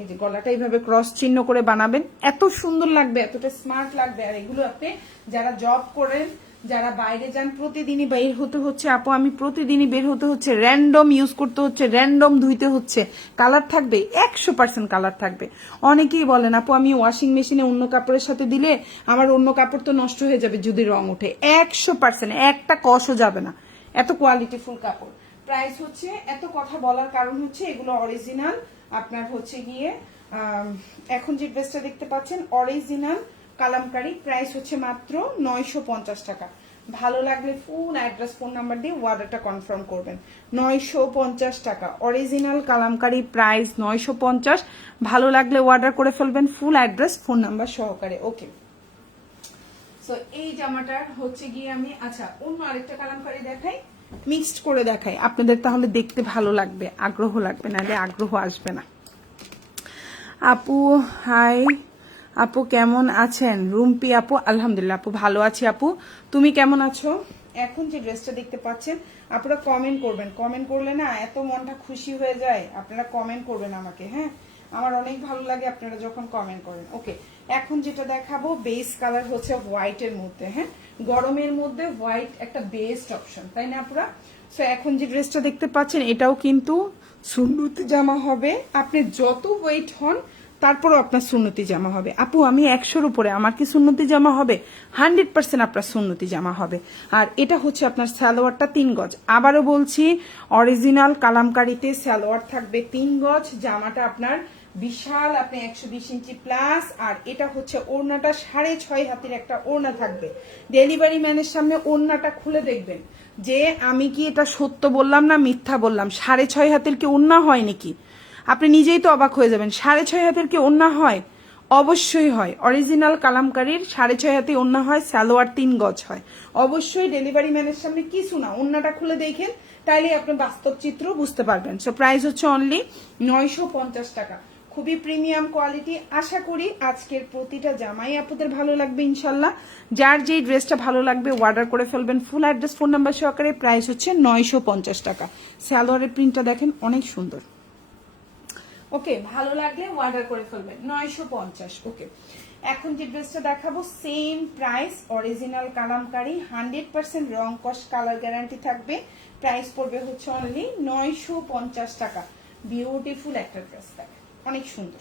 এই যে গলাটা এইভাবে ক্রস চিহ্ন করে বানাবেন, এত সুন্দর লাগবে, এতটা স্মার্ট লাগবে। আর এগুলো আপনি যারা জব করেন যারা বাইরে যান প্রতিদিনই বের হতে হচ্ছে আপু, আমি প্রতিদিনই বের হতে হচ্ছে, র্যান্ডম ইউজ করতে হচ্ছে, র্যান্ডম ধুইতে হচ্ছে, কালার থাকবে 100% কালার থাকবে। অনেকেই বলেন আপু আমি ওয়াশিং মেশিনে অন্য কাপড়ের সাথে দিলে আমার অন্য কাপড় তো নষ্ট হয়ে যাবে যদি রং ওঠে। 100% একটা কষও যাবে না, এত কোয়ালিটিফুল কাপড়। প্রাইস হচ্ছে, এত কথা বলার কারণ হচ্ছে এগুলো অরিজিনাল আপনার হচ্ছে গিয়ে এখন যে ড্রেসটা দেখতে পাচ্ছেন অরিজিনাল কালামকারী, প্রাইস হচ্ছে মাত্র 950 টাকা। ভালো লাগলে ফুল অ্যাড্রেস ফোন নাম্বার দিয়ে অর্ডারটা কনফার্ম করবেন। 950 টাকা অরিজিনাল কালামকারী, প্রাইস 950। ভালো লাগলে অর্ডার করে ফেলবেন ফুল অ্যাড্রেস ফোন নাম্বার সহকারে। ওকে, সো এই জামাটার হচ্ছে গিয়ে আমি আচ্ছা অন্য আরেকটা কালামকারী দেখাই, মিক্সড করে দেখাই আপনাদের, তাহলে দেখতে ভালো লাগবে, আগ্রহ লাগবে, নাহলে আগ্রহ আসবে না। আপু হাই আপু, কেমন আছেন? রুম্পি আপু, আলহামদুলিল্লাহ আপু ভালো আছি আপু, তুমি কেমন আছো? এখন যে ড্রেসটা দেখতে পাচ্ছেন আপনারা কমেন্ট করবেন, কমেন্ট করলে না এত মনটা খুশি হয়ে যায়। আপনারা কমেন্ট করবেন আমাকে, হ্যাঁ আমার অনেক ভালো লাগে আপনারা যখন কমেন্ট করেন। ওকে, এখন যেটা দেখাবো বেস কালার হচ্ছে হোয়াইটের মধ্যে, হ্যাঁ গরমের মধ্যে হোয়াইট একটা বেস্ট অপশন, তাই না আপনারা? সো এখন যে ড্রেসটা দেখতে পাচ্ছেন এটাও কিন্তু সুন্নতি জামা হবে, আপনি যত ওয়েট হন তারপরও আপনার সুন্নতি জামা হবে। আপু আমি 100-র উপরে, আমার কি সুন্নতি জামা হবে? 100% আপনার সুন্নতি জামা হবে। আর এটা হচ্ছে আপনার সালোয়ারটা 3 গজ, আবারও বলছি অরিজিনাল কালামকারীতে সালোয়ার থাকবে 3 গজ, জামাটা আপনার বিশাল, আপনি 120 ইঞ্চি প্লাস। আর এটা হচ্ছে ওড়নাটা 6.5 হাতের একটা ওড়না থাকবে। ডেলিভারি ম্যানের সামনে ওড়নাটা খুলে দেখবেন যে আমি কি এটা সত্য বললাম না মিথ্যা বললাম। 6.5 হাতের কি ওড়না হয় নাকি? আপনি নিজেই তো অবাক হয়ে যাবেন। 6.5 হাতের কি ওড়না হয়? অবশ্যই হয়। অরিজিনাল কালামকারীর 6.5 হাতে ওড়না হয়, সালোয়ার 3 গজ হয়। অবশ্যই ডেলিভারি ম্যানের সামনে কিছু না, ওড়নাটা খুলে দেখেন, তাইলে আপনি বাস্তব চিত্র বুঝতে পারবেন। সো প্রাইস হচ্ছে অনলি 950 টাকা, খুবই প্রিমিয়াম কোয়ালিটি। আশা করি আজকের প্রতিটা জামাই আপনাদের ভালো লাগবে ইনশাল্লাহ। যার যেই ড্রেসটা ভালো লাগবে অর্ডার করে ফেলবেন ফুল অ্যাড্রেস ফোন নাম্বার সহকারে। প্রাইস হচ্ছে 950 টাকা। সালোয়ারের প্রিন্টটা দেখেন অনেক সুন্দর। ওকে, ভালো লাগলে অর্ডার করে ফেলবেন 950। ওকে, এখন যে ড্রেসটা দেখাবো সেম প্রাইস, অরিজিনাল কালামকারী, 100% রং কস কালার গ্যারান্টি থাকবে। প্রাইস পড়বে হচ্ছে অনলি 950 টাকা। বিউটিফুল একটা ড্রেস, দেখেন অনেক সুন্দর,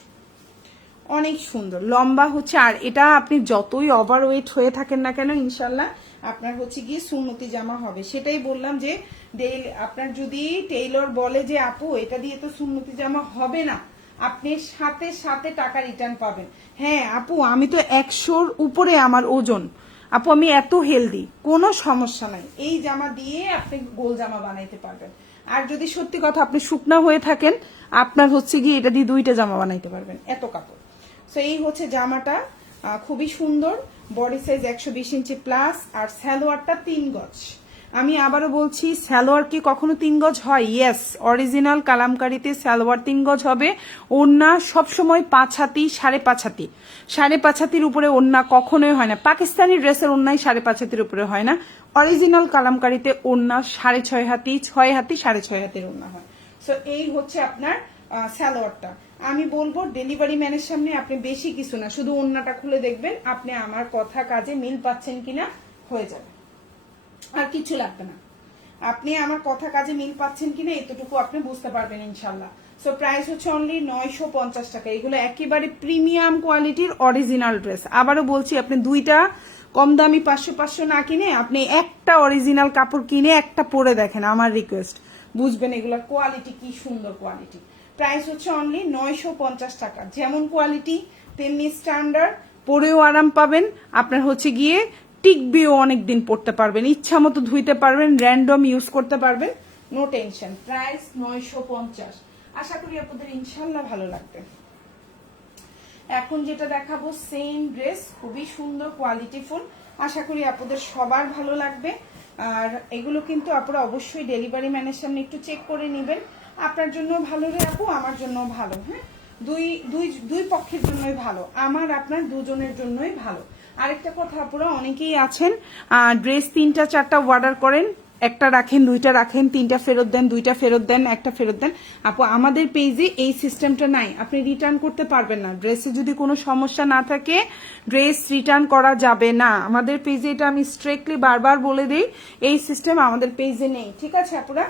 অনেক সুন্দর লম্বা হচ্ছে। আর এটা আপনি যতই ওভার ওয়েট হয়ে থাকেন না কেন ইনশাল্লাহ আপনার হচ্ছে গিয়ে সুন্নতি জামা হবে। সেটাই বললাম যে আপনার যদি টেইলর বলে যে আপু এটা দিয়ে তো সুন্নতি জামা হবে না, আপনি সাথে সাথে টাকা রিটার্ন পাবেন। হ্যাঁ আপু আমি তো 100-র উপরে আমার ওজন, আপু আমি এত হেলদি, কোনো সমস্যা নাই, এই জামা দিয়ে আপনি গোল জামা বানাইতে পারবেন। আর যদি সত্যি কথা আপনি শুকনা হয়ে থাকেন আপনার হচ্ছে গিয়ে এটা দিয়ে 2টা জামা বানাইতে পারবেন, এত কাপড়। সো এই হচ্ছে জামাটা, খুবই সুন্দর, বডি সাইজ 120 ইঞ্চি প্লাস, আর সালোয়ারটা 3 গজ। আমি আবারও বলছি সালোয়ার কি কখনো 3 গজ হয়? ইয়েস, অরিজিনাল কালামকারীতে সালোয়ার 3 গজ হবে। ওড়না সবসময় 5 হাতি, 5.5 হাতি, 5.5 হাতির উপরে ওড়না কখনোই হয় না। পাকিস্তানি ড্রেসের ওড়নাই 5.5 হাতির উপরে হয় না। অরিজিনাল কালামকারীতে ওড়না 6.5 হাতি, 6 হাতি, 6.5 হাতির ওড়না হয়। সো এই হচ্ছে আপনার সালোয়ারটা। আমি বলবো ডেলিভারি ম্যানের সামনে আপনি বেশি কিছু না, শুধু ওড়নাটা খুলে দেখবেন আপনি আমার কথা কাজে মিল পাচ্ছেন কিনা, হয়ে যাবে, আর কিছু লাগবে না। আপনি আমার কথা কাজে মিল পাচ্ছেন কিনা এতটুকু আপনি বুঝতে পারবেন ইনশাল্লাহ। সো প্রাইস হচ্ছে অনলি 950 টাকা। এগুলো একেবারে প্রিমিয়াম কোয়ালিটির অরিজিনাল ড্রেস। আবারও বলছি আপনি 2টা কম দামি 500 না কিনে আপনি একটা অরিজিনাল কাপড় কিনে একটা পরে দেখেন, আমার রিকোয়েস্ট, বুঝবেন এগুলোর কোয়ালিটি কি সুন্দর কোয়ালিটি। প্রাইস হচ্ছে অনলি 950 টাকা। যেমন কোয়ালিটি তেমনি স্ট্যান্ডার্ড, পরেও আরাম পাবেন, আপনার হচ্ছে গিয়ে টিকবিও অনেকদিন পড়তে পারবেন, ইচ্ছা মতো ধুইতে পারবেন, র্যান্ডম ইউজ করতে পারবেন, নো টেনশন। প্রাইস 950। আশা করি আপনাদের ইনশাল্লাহ ভালো লাগবে। এখন যেটা দেখাবো সেম ড্রেস, খুবই সুন্দর কোয়ালিটিফুল, আশা করি আপনাদের সবার ভালো লাগবে। আর এগুলো কিন্তু আপনারা অবশ্যই ডেলিভারি ম্যানের সামনে একটু চেক করে নেবেন, আপনার জন্য ভালো রে আপু, আমার জন্য ভালো, হ্যাঁ দুই পক্ষের জন্যই ভালো, আমার আপনার দুজনের জন্যই ভালো। আরেকটা কথা, আপনারা অনেকেই আছেন ড্রেস 3টা 4টা অর্ডার করেন, একটা রাখেন, দুইটা রাখেন, তিনটা ফেরত দেন, দুইটা ফেরত দেন, একটা ফেরত দেন। আপু আমাদের পেজে এই সিস্টেমটা নাই, আপনি রিটার্ন করতে পারবেন না। ড্রেসে যদি কোনো সমস্যা না থাকে ড্রেস রিটার্ন করা যাবে না। আমাদের পেজে এটা আমি স্ট্রিক্টলি বারবার বলে দিই, এই সিস্টেম আমাদের পেজে নেই। ঠিক আছে আপুরা?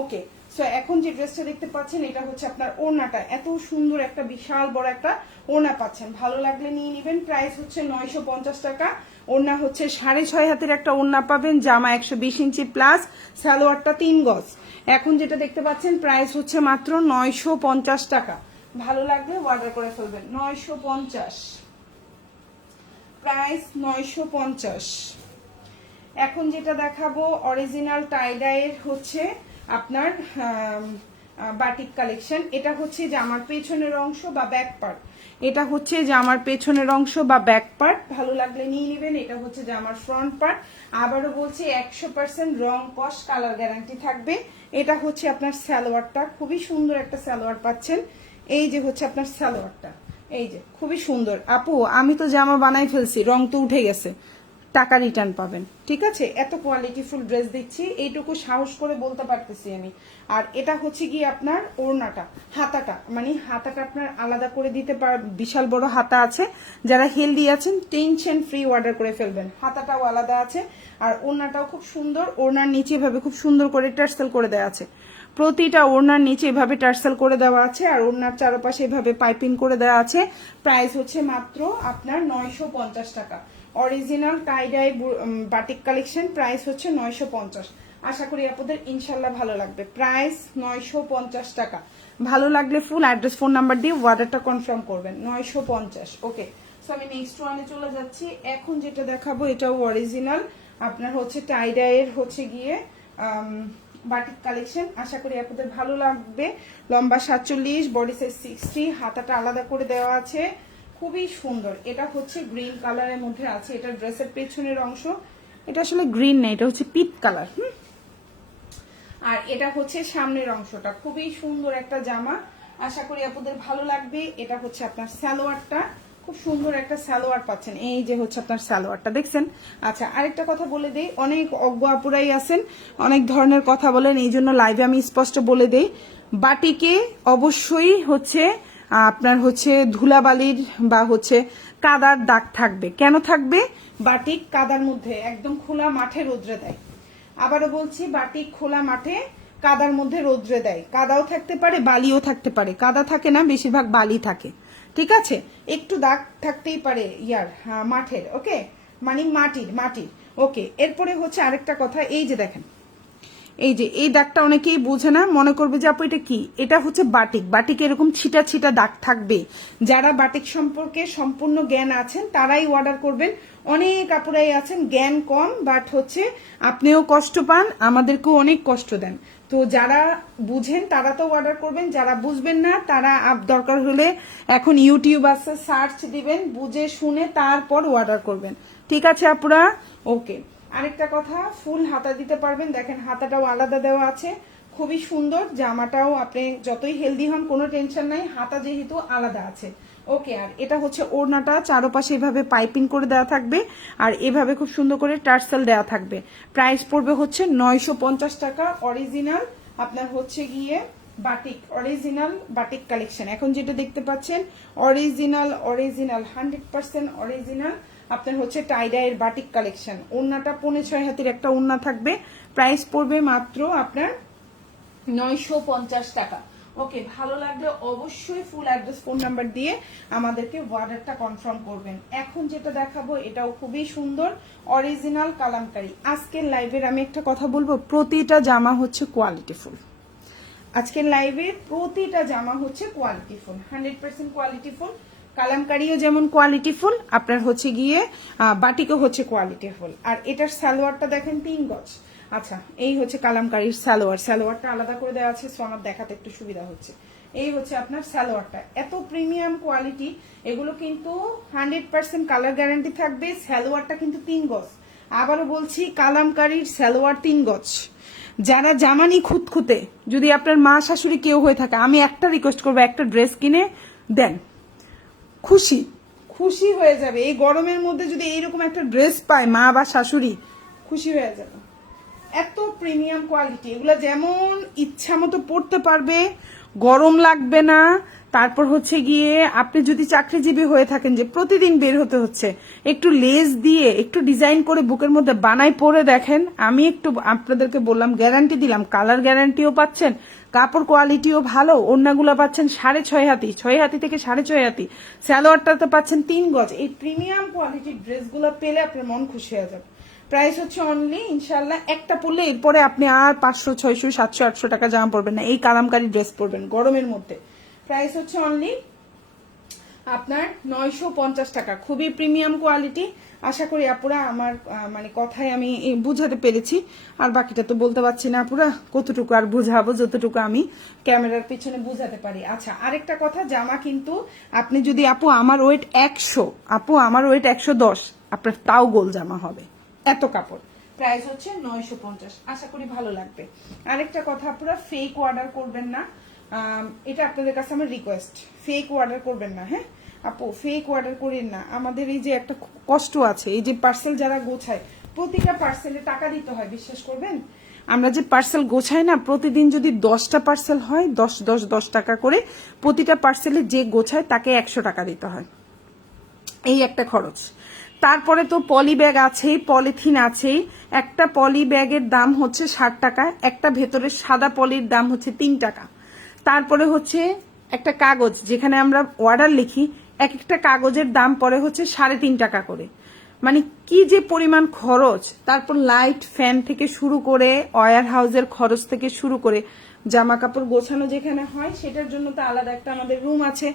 ওকে। সো এখন যে ড্রেসটা দেখতে পাচ্ছেন এটা হচ্ছে আপনার ওড়নাটা, এত সুন্দর একটা বিশাল বড় একটা ওড়না পাচ্ছেন, ভালো লাগলে নিয়ে নেবেন। প্রাইস হচ্ছে 950 টাকা। ওড়না হচ্ছে 6.5 হাতের একটা ওড়না পাবেন, জামা 120 ইঞ্চি প্লাস, সালোয়ারটা 3 গজ। এখন যেটা দেখতে পাচ্ছেন প্রাইস হচ্ছে মাত্র 950 টাকা। ভালো লাগলে অর্ডার করে ফেলবেন। 950 প্রাইস, 950। এখন যেটা দেখাবো অরিজিনাল টাইডাইয়ের হচ্ছে আপনার বাটিক কালেকশন। এটা হচ্ছে জামার পেছনের অংশ বা ব্যাক পার্ট, এটা হচ্ছে জামার পেছনের অংশ বা ব্যাক পার্ট, ভালো লাগলে নিয়ে নেবেন। এটা হচ্ছে জামার ফ্রন্ট পার্ট। আবারও বলছি 100% রং কস কালার গ্যারান্টি থাকবে। এটা হচ্ছে আপনার সালোয়ারটা, খুবই সুন্দর একটা সালোয়ার পাচ্ছেন। এই যে হচ্ছে আপনার সালোয়ারটা, এই যে খুবই সুন্দর। আপু আমি তো জামা বানাই ফেলছি, রং তো উঠে গেছে, টাকা রিটার্ন পাবেন। ঠিক আছে, এত কোয়ালিটিফুল ড্রেস দিচ্ছি, এইটুকু সাহস করে বলতে পারতেছি আমি। আর এটা হচ্ছে কি আপনার ওড়নাটা, হাতাটা, মানে হাতাটা আপনার আলাদা করে দিতে পার, বিশাল বড় হাতা আছে। যারা হেলদি আছেন টেনশন ফ্রি অর্ডার করে ফেলবেন। হাতাটাও আলাদা আছে আর ওড়নাটাও খুব সুন্দর। ওড়নার নিচে এভাবে খুব সুন্দর করে টার্সেল করে দেওয়া আছে, প্রতিটা ওড়নার নিচে এভাবে টার্সেল করে দেওয়া আছে, আর ওড়নার চারপাশে এভাবে পাইপিং করে দেওয়া আছে। প্রাইস হচ্ছে মাত্র আপনার 950 টাকা। Original tie-dye batik collection, price হচ্ছে 950। আশা করি আপনাদের ইনশাল্লাহ ভালো লাগবে। প্রাইস 950 টাকা। ভালো লাগলে ফুল অ্যাড্রেস ফোন নাম্বার দিয়ে অর্ডারটা কনফার্ম করবেন। 950। ওকে, সো আমি নেক্সট ওয়ানে চলে যাচ্ছি। এখন যেটা দেখাবো এটাও অরিজিনাল আপনার হচ্ছে টাইডাইয়ের হচ্ছে গিয়ে বাটিক কালেকশন। আশা করি আপনাদের ভালো লাগবে। লম্বা 47, বডি সাইজ 60, হাতাটা আলাদা করে দেওয়া আছে, খুবই সুন্দর। এটা হচ্ছে গ্রিন কালারের মধ্যে আছে, এটা ড্রেসের পেছনের অংশ। এটা আসলে গ্রিন না, এটা হচ্ছে পিট কালার। আর এটা হচ্ছে সামনের অংশটা, খুবই সুন্দর একটা জামা। আশা করি আপনাদের ভালো লাগবে। এটা হচ্ছে আপনার সালোয়ারটা, খুব সুন্দর একটা সালোয়ার পাচ্ছেন। এই যে হচ্ছে আপনার সালোয়ারটা, দেখছেন? আচ্ছা, আরেকটা কথা বলে দেই, অনেক অজ্ঞ আপুরাই আছেন, অনেক ধরনের কথা বলেন, এই জন্য লাইভে আমি স্পষ্ট বলে দেই, বাটিকে অবশ্যই হচ্ছে আপনার হচ্ছে ধুলাবালির বা হচ্ছে কাদার দাগ থাকবে। কেন থাকবে? বাটিক কাদার মধ্যে একদম খোলা মাঠে রোদ্রে দেয়। আবারও বলছি, বাটিক খোলা মাঠে কাদার মধ্যে রোদ্রে দেয়। কাদাও থাকতে পারে, বালিও থাকতে পারে। কাদা থাকে না, বেশিরভাগ বালি থাকে। ঠিক আছে, একটু দাগ থাকতেই পারে মাঠের। ওকে, মানে মাটির। ওকে, এরপরে হচ্ছে আরেকটা কথা, এই যে দেখেন, এই যে এই দাগটা অনেকেই বোঝে না, মনে করবে যে আপু এটা কি। এটা হচ্ছে বাটিক। বাটিক এরকম ছিটা ছিটা দাগ থাকবে। যারা বাটিক সম্পর্কে সম্পূর্ণ জ্ঞান আছেন তারাই অর্ডার করবেন। অনেক আপুরাই আছেন জ্ঞান কম, বাট হচ্ছে আপনিও কষ্ট পান, আমাদেরকেও অনেক কষ্ট দেন। তো যারা বুঝেন তারা তো অর্ডার করবেন, যারা বুঝবেন না তারা দরকার হলে এখন ইউটিউব আছে, সার্চ দিবেন, বুঝে শুনে তারপর অর্ডার করবেন। ঠিক আছে আপুরা? ওকে, আরেকটা কথা, ফুল হাতা দিতে পারবেন। দেখেন হাতাটাও আলাদা দেওয়া আছে, খুবই সুন্দর। জামাটাও আপনি যতই হেলদি হন কোনো টেনশন নাই, হাতা যেহেতু আলাদা আছে। ওকে, আর এটা হচ্ছে ওড়নাটা, চারপাশে এভাবে পাইপিং করে দেওয়া থাকবে আর এভাবে খুব সুন্দর করে টার্সেল দেওয়া থাকবে। প্রাইস পড়বে হচ্ছে 950 টাকা। অরিজিনাল আপনার হচ্ছে গিয়ে বাটিক, অরিজিনাল বাটিক কালেকশন। এখন যেটা দেখতে পাচ্ছেন অরিজিনাল 100% অরিজিনাল আপনার হচ্ছে টাইডাইয়ের বাটিক কালেকশন। ওড়নাটা 5.5 হাতের একটা ওড়না থাকবে। প্রাইস পড়বে মাত্র আপনার 950 টাকা। ওকে, ভালো লাগলে অবশ্যই ফুল অ্যাড্রেস ফোন নাম্বার দিয়ে আমাদেরকে অর্ডারটা কনফার্ম করবেন। এখন যেটা দেখাবো এটাও খুবই সুন্দর, অরিজিনাল কালামকারী। আজকের লাইভের আমি একটা কথা বলবো, প্রতিটা জামা হচ্ছে কোয়ালিটিফুল। আজকের লাইভের প্রতিটা জামা হচ্ছে কোয়ালিটিফুল, 100% কোয়ালিটিফুল। কালামকারিও যেমন কোয়ালিটিফুল, আপনার হচ্ছে গিয়ে বাটিকও হচ্ছে কোয়ালিটিফুল। আর এটার সালোয়ারটা দেখেন 3 গজ। আচ্ছা, এই হচ্ছে কালামকারির সালোয়ারটা আলাদা করে দেওয়া আছে, সোনার দেখাতে একটু সুবিধা হচ্ছে। এই হচ্ছে আপনার সালোয়ারটা, এত প্রিমিয়াম কোয়ালিটি। এগুলো কিন্তু 100% কালার গ্যারান্টি থাকবে। সালোয়ারটা কিন্তু 3 গজ। আবারও বলছি, কালামকারির সালোয়ার 3 গজ। যারা জামানি খুঁতখুঁতে, যদি আপনার মা শাশুড়ি কেউ হয়ে থাকে, আমি একটা রিকোয়েস্ট করবো, একটা ড্রেস কিনে দেন, খুশি হয়ে যাবে। এই গরমের মধ্যে যদি এইরকম একটা ড্রেস পায় মা বা শাশুড়ি, খুশি হয়ে যাবে। এত প্রিমিয়াম কোয়ালিটি, এগুলো যেমন ইচ্ছা মতো পড়তে পারবে, গরম লাগবে না। তারপর হচ্ছে গিয়ে আপনি যদি চাকরিজীবী হয়ে থাকেন যে প্রতিদিন বের হতে হচ্ছে, একটু লেস দিয়ে একটু ডিজাইন করে বুকের মধ্যে বানাই পরে দেখেন। আমি একটু আপনাদেরকে বললাম, গ্যারান্টি দিলাম, কালার গ্যারান্টিও পাচ্ছেন, কাপড় কোয়ালিটিও ভালো, ওড়নাগুলো পাচ্ছেন 6.5 হাতি, 6 হাতি থেকে 6.5 হাতি, সালোয়ারটাতে পাচ্ছেন 3 গজ। এই প্রিমিয়াম কোয়ালিটির ড্রেসগুলো পেলে আপনার মন খুশি হয়ে যাবে। প্রাইস হচ্ছে অনলি ইনশাল্লাহ একটা পরলে এরপরে আপনি আর 500 600 700 800 টাকা জামা পরবেন না, এই কালামকারী ড্রেস পরবেন গরমের মধ্যে। প্রাইস হচ্ছে অনলি আপনার 950 টাকা, খুবই প্রিমিয়াম কোয়ালিটি। আশা করি আপুরা আমার মানে কথায় আমি বুঝাতে পেরেছি, আর বাকিটা তো বলতে পারছি না আপুরা, কতটুকু আর বুঝাবো, যতটুকু আমি ক্যামেরার পিছনে বুঝাতে পারি। আচ্ছা, আরেকটা কথা, জামা কিন্তু আপনি যদি আপু আমার ওয়েট 100, আপু আমার ওয়েট 110, আপনার তাও গোল জামা হবে, এত কাপড়। প্রাইস হচ্ছে 950, আশা করি ভালো লাগবে। আরেকটা কথা আপুরা, ফেক অর্ডার করবেন না, এটা আপনাদের কাছে আমার রিকোয়েস্ট, ফেক অর্ডার করবেন না। হ্যাঁ আপু, ফেক অর্ডার করেন না। আমাদের এই যে একটা কষ্ট আছে, এই যে পার্সেল যারা গোছায়, প্রতিটা পার্সেলে টাকা দিতে হয়, বিশ্বাস করবেন। আমরা যে পার্সেল গোছাই না, প্রতিদিন যদি 10টা পার্সেল হয়, 10 টাকা করে, প্রতিটা পার্সেলে যে গোছায় তাকে 100 টাকা দিতে হয়, এই একটা খরচ। তারপরে তো পলি ব্যাগ আছেই, পলিথিন আছেই। একটা পলি ব্যাগের দাম হচ্ছে 60 টাকা, একটা ভেতরের সাদা পলির দাম হচ্ছে 3 টাকা। তারপরে হচ্ছে একটা কাগজ, যেখানে আমরা অর্ডার লিখি, এক একটা কাগজের দাম পড়ে হচ্ছে 3.5 টাকা করে। মানে কি যে পরিমাণ খরচ। তারপর লাইট, ফ্যান থেকে শুরু করে, ওয়্যার হাউসের খরচ থেকে শুরু করে, জামা কাপড় গোছানো যেখানে হয় সেটার জন্য তো আলাদা একটা আমাদের রুম আছে,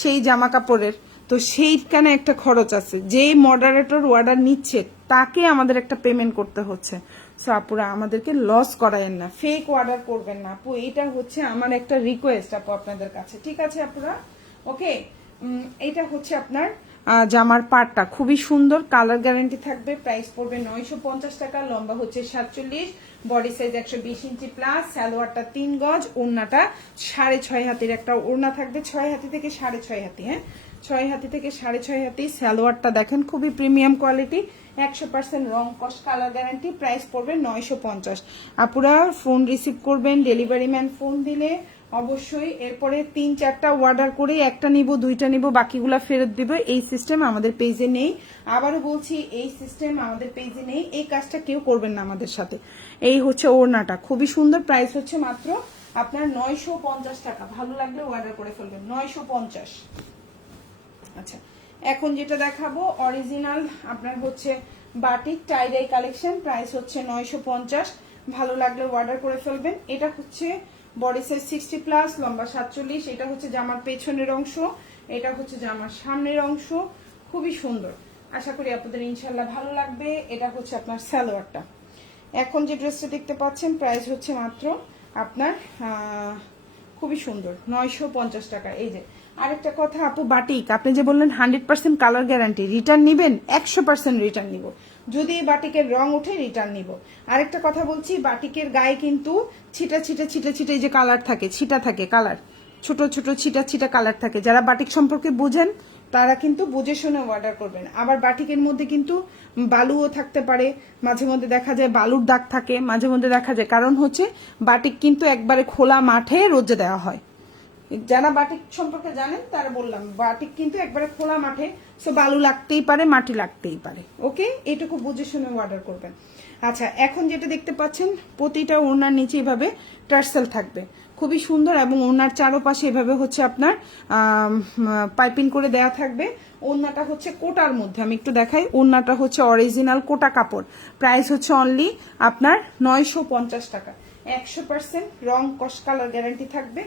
সেই জামা কাপড়ের তো সেইখানে একটা খরচ আছে। যে মডারেটর অর্ডার নিচ্ছে তাকে আমাদের একটা পেমেন্ট করতে হচ্ছে। সো আপুরা আমাদেরকে লস করায়েন না, ফেক অর্ডার করবেন না আপু, এটা হচ্ছে আমার একটা রিকোয়েস্ট আপু আপনাদের কাছে, ঠিক আছে আপুরা? ওকে, এটা হচ্ছে আপনার জামার পাটটা খুবই সুন্দর, কালার গ্যারান্টি থাকবে। প্রাইস পড়বে 950 টাকা, লম্বা হচ্ছে 47, বডি সাইজ 120 ইঞ্চি প্লাস, সালোয়ারটা 3 গজ, ওড়নাটা 6.5 হাতের একটা ওড়না থাকবে, 6 হাতি থেকে 6.5 হাতি। হ্যাঁ, 6 হাতি থেকে 6.5 হাতি। সালোয়ারটা দেখেন খুবই প্রিমিয়াম কোয়ালিটি, 100% রং কস কালার গ্যারান্টি। প্রাইস পড়বে 950। আপুরা ফোন রিসিভ করবেন, ডেলিভারি ম্যান ফোন দিলে অবশ্যই এরপরে 3-4টা অর্ডার করে একটা নিব, 2টা নিব, বাকিগুলা ফেরত দিব, এই সিস্টেম আমাদের পেজে নেই। আবারও বলছি, এই সিস্টেম আমাদের পেজে নেই, এই কাজটা কেউ করবেন না আমাদের সাথে। এই হচ্ছে ওড়নাটা খুবই সুন্দর, প্রাইস হচ্ছে মাত্র আপনার 950 টাকা। ভালো লাগলে অর্ডার করে ফেলবেন, 950। আচ্ছা, এখন যেটা দেখাবো অরিজিনাল আপনার হচ্ছে বাটিক টাইডাই কালেকশন, প্রাইস হচ্ছে 950। ভালো লাগলে অর্ডার করে ফেলবেন। এটা হচ্ছে বডি সাইজ 60 প্লাস, লম্বা 47। এটা হচ্ছে জামার পেছনের অংশ, এটা হচ্ছে জামার সামনের অংশ, খুবই সুন্দর। আশা করি আপনাদের ইনশাল্লাহ ভালো লাগবে। এটা হচ্ছে আপনার সালোয়ারটা। এখন যে ড্রেসটা দেখতে পাচ্ছেন প্রাইস হচ্ছে মাত্র আপনার খুবই সুন্দর 950 টাকা। এই যে আরেকটা কথা আপু, বাটিক আপনি যে বললেন 100% কালার গ্যারান্টি, রিটার্ন নিবেন? 100% রিটার্ন নিব, যদি বাটিকের রং ওঠে রিটার্ন নিব। আরেকটা কথা বলছি, বাটিকের গায়ে কিন্তু ছিটা ছিটা ছিটা ছিটা এই যে কালার থাকে, ছিটা থাকে কালার, ছোট ছোট ছিটা ছিটা কালার থাকে। যারা বাটিক সম্পর্কে বুঝেন তারা কিন্তু বুঝে শুনে অর্ডার করবেন। আবার বাটিকের মধ্যে কিন্তু বালুও থাকতে পারে, মাঝে মধ্যে দেখা যায় বালুর দাগ থাকে, মাঝে মধ্যে দেখা যায়, কারণ হচ্ছে বাটিক কিন্তু একবারে খোলা মাঠে রোদে দেওয়া হয়। যারা বাটিক সম্পর্কে জানেন তারা বললাম, বাটিক কিন্তু একবারে খোলা মাঠে, সো বালু লাগতেই পারে, মাটি লাগতেই পারে। ওকে, এটুকু বুঝে শুনে অর্ডার করবেন। আচ্ছা, এখন যেটা দেখতে পাচ্ছেন প্রতিটা ওড়নার নিচে এভাবে টার্সেল থাকবে, খুবই সুন্দর, এবং ওড়নার চারোপাশে এভাবে হচ্ছে আপনার পাইপিং করে দেয়া থাকবে। ওড়নাটা হচ্ছে কোটার মধ্যে, আমি একটু দেখাই, ওড়নাটা হচ্ছে অরিজিনাল কোটা কাপড়। প্রাইস হচ্ছে অনলি আপনার 950 টাকা, 100% রং কস কালার গ্যারান্টি থাকবে।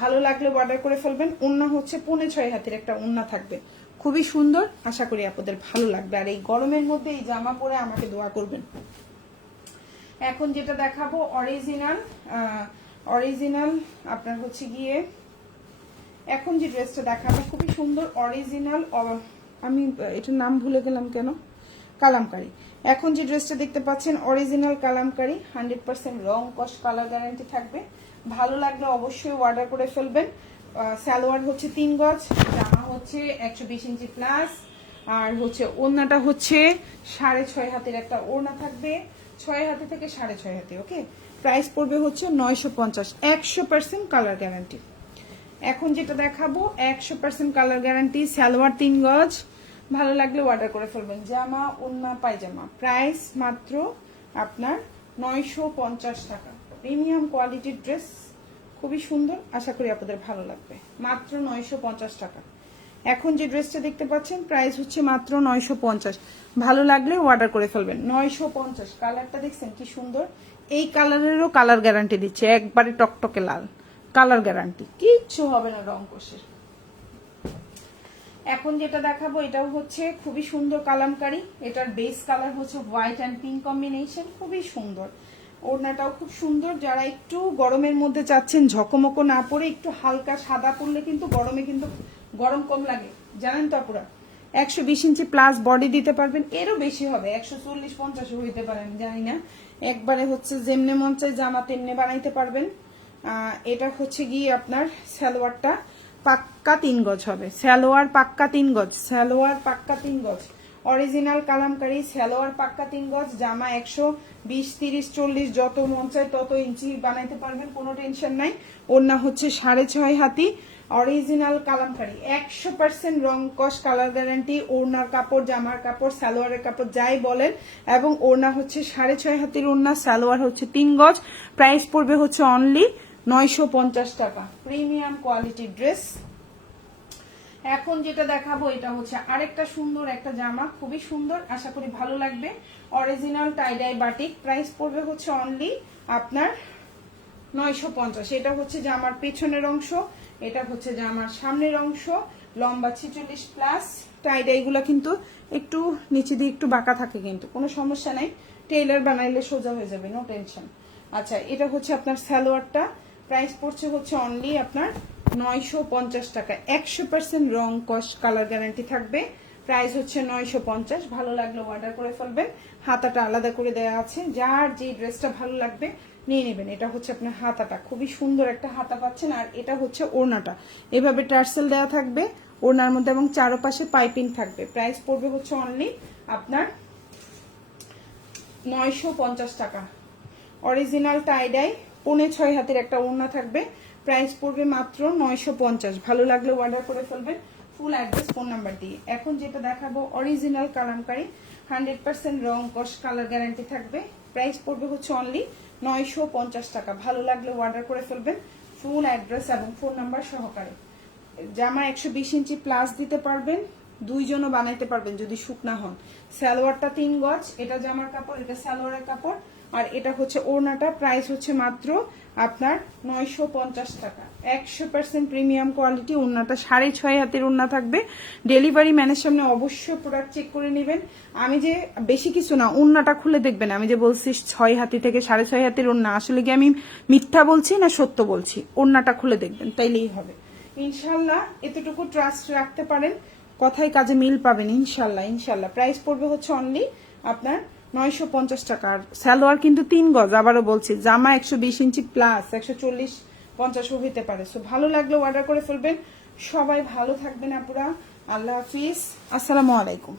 ভালো লাগলে অর্ডার করে ফেলবেন। ওড়না হচ্ছে 6.5 হাতের একটা ওড়না থাকবে, খুবই সুন্দর। আশা করি আপনাদের ভালো লাগবে, আর এই গরমের মধ্যে এই জামা পরে আমাকে দোয়া করবেন। এখন যেটা দেখাবো অরিজিনাল আপনার হচ্ছে গিয়ে, এখন যে ড্রেসটা দেখাবো খুবই সুন্দর অরিজিনাল, আমি এটার নাম ভুলে গেলাম কেন, কালামকারী। এখন যে ড্রেসটা দেখতে পাচ্ছেন অরিজিনাল কালামকারী, 100% রং কস কালার গ্যারান্টি থাকবে। ভালো লাগলে অবশ্যই অর্ডার করে ফেলবেন। সালোয়ার হচ্ছে 3 গজ, জামা হচ্ছে 120 ইঞ্চি প্লাস, আর হচ্ছে ওড়নাটা হচ্ছে 6.5 হাতের একটা ওড়না থাকবে, 6 হাতে থেকে 6.5 হাতে। ওকে, প্রাইস পড়বে হচ্ছে 950, 100% কালার গ্যারান্টি। এখন যেটা দেখাবো 100% কালার গ্যারান্টি, সালোয়ার 3 গজ। ভালো লাগলে অর্ডার করে ফেলবেন। জামা, ওড়না, পায়জামা, প্রাইস মাত্র আপনার 950 টাকা। প্রিমিয়াম কোয়ালিটির ড্রেস, খুবই সুন্দর, আশা করি আপনাদের ভালো লাগবে। মাত্র 950 টাকা। এখন যে ড্রেসটা দেখতে পাচ্ছেন প্রাইস হচ্ছে মাত্র 950। ভালো লাগলে অর্ডার করে ফেলবেন। 950। কালারটা দেখছেন কি সুন্দর, এই কালারেরও কালার গ্যারান্টি দিচ্ছে, একবারে টকটকে লাল, কালার গ্যারান্টি, কিচ্ছু হবে না রং কোষের। এখন যেটা দেখাবো এটাও হচ্ছে খুবই সুন্দর কালামকারী। এটার বেস কালার হচ্ছে হোয়াইট অ্যান্ড পিঙ্ক কম্বিনেশন, খুবই সুন্দর। ওড়নাটাও খুব সুন্দর। যারা একটু গরমের মধ্যে চাচ্ছেন ঝকমকো না পরে একটু হালকা সাদা পরলে কিন্তু গরমে কিন্তু গরম কম লাগে, জানেন তো আপুরা। 120 ইঞ্চি প্লাস বডি দিতে পারবেন, এরও বেশি হবে, 140-50 হইতে পারে, আমি জানি না। একবারে হচ্ছে যেমনে মন চাই জামা তেমনে বানাইতে পারবেন। এটা হচ্ছে গিয়ে আপনার সালোয়ারটা পাক্কা 3 গজ হবে, সালোয়ার পাক্কা 3 গজ, সালোয়ার পাক্কা 3 গজ, অরিজিনাল কালামকারী সালোয়ার পাক্কা 3 গজ। জামা 120, 30, 40 যত মন চায় তত ইঞ্চি বানাইতে পারবেন, কোনো টেনশন নাই। ওড়না হচ্ছে 6.5 হাতি, অরিজিনাল কালামকারী, 100% রং কস কালার গ্যারান্টি। ওড়নার কাপড়, জামার কাপড়, সালোয়ারের কাপড় যাই বলেন, এবং ওড়না হচ্ছে 6.5 হাতির ওড়না, সালোয়ার হচ্ছে 3 গজ। প্রাইস পড়বে হচ্ছে অনলি 950 টাকা। প্রিমিয়াম কোয়ালিটির ড্রেস। এখন যেটা দেখাবো এটা হচ্ছে আরেকটা সুন্দর একটা জামা, খুবই সুন্দর, আশা করি ভালো লাগবে। অরিজিনাল টাইডাই বাটিক, প্রাইস পড়বে হচ্ছে অনলি আপনার 950। এটা হচ্ছে জামার পেছনের অংশ, এটা হচ্ছে জামার সামনের অংশ। লম্বা 46 প্লাস। টাইডাই গুলা কিন্তু একটু নিচে দিয়ে একটু বাঁকা থাকে, কিন্তু কোনো সমস্যা নাই, টেইলার বানাইলে সোজা হয়ে যাবে, নো টেনশন। আচ্ছা, এটা হচ্ছে আপনার সালোয়ারটা, প্রাইস পড়ছে হচ্ছে অনলি আপনার 950 টাকা। 100% রং কস কালার গ্যারান্টি থাকবে, প্রাইস হচ্ছে 950। ভালো লাগলে অর্ডার করে ফেলবেন। হাতাটা আলাদা করে দেওয়া আছে, যার যে ড্রেসটা ভালো লাগবে নিয়ে নেবেন। এটা হচ্ছে আপনার হাতাটা, খুবই সুন্দর একটা হাতা পাচ্ছেন। আর এটা হচ্ছে ওড়নাটা, এভাবে টার্সেল দেওয়া থাকবে ওড়নার মধ্যে এবং চারপাশে পাইপিং থাকবে। প্রাইস পড়বে হচ্ছে অনলি আপনার 950 টাকা। অরিজিনাল টাইডাই 5.5 হাতের একটা ওড়না থাকবে, প্রাইস পড়বে মাত্র 950। ভালো লাগলে অর্ডার করে ফেলবেন ফুল অ্যাড্রেস ফোন নাম্বার দিয়ে। এখন যেটা দেখাবো অরিজিনাল কালামকারী, 100% রং কস কালার গ্যারান্টি থাকবে, প্রাইস পড়বে হচ্ছে অনলি 950 টাকা। ভালো লাগলে অর্ডার করে ফেলবেন ফুল অ্যাড্রেস এবং ফোন নাম্বার সহকারে। জামা 120 ইঞ্চি প্লাস দিতে পারবেন, দুইজনও বানাইতে পারবেন যদি শুকনা হন। সালোয়ারটা 3 গজ, এটা জামার কাপড়, এটা সালোয়ারের কাপড়, আর এটা হচ্ছে ওড়নাটা। প্রাইস হচ্ছে মাত্র আপনার 950 টাকা। 100% প্রিমিয়াম কোয়ালিটি। ওড়নাটা 6.5 হাতের ওড়না থাকবে। ডেলিভারি ম্যানের সামনে অবশ্যই প্রোডাক্ট চেক করে নেবেন। আমি যে বেশি কিছু না, ওড়নাটা খুলে দেখবেন, আমি যে বলছি 6 হাতি থেকে 6.5 হাতের ওড়না, আসলে কি আমি মিথ্যা বলছি না সত্য বলছি? ওড়নাটা খুলে দেখবেন, তাইলেই হবে ইনশাল্লাহ। এতটুকু ট্রাস্ট রাখতে পারেন, কথায় কাজে মিল পাবেন ইনশাল্লাহ। ইনশাল্লাহ প্রাইস পড়বে হচ্ছে অনলি আপনার 950 টাকা। আর সালোয়ার কিন্তু 3 গজ, আবারও বলছি, জামা 120 ইঞ্চি প্লাস, 140-50 হইতে পারে। সো ভালো লাগলে অর্ডার করে ফেলবেন। সবাই ভালো থাকবেন আপুরা, আল্লাহ হাফিজ, আসসালামু আলাইকুম।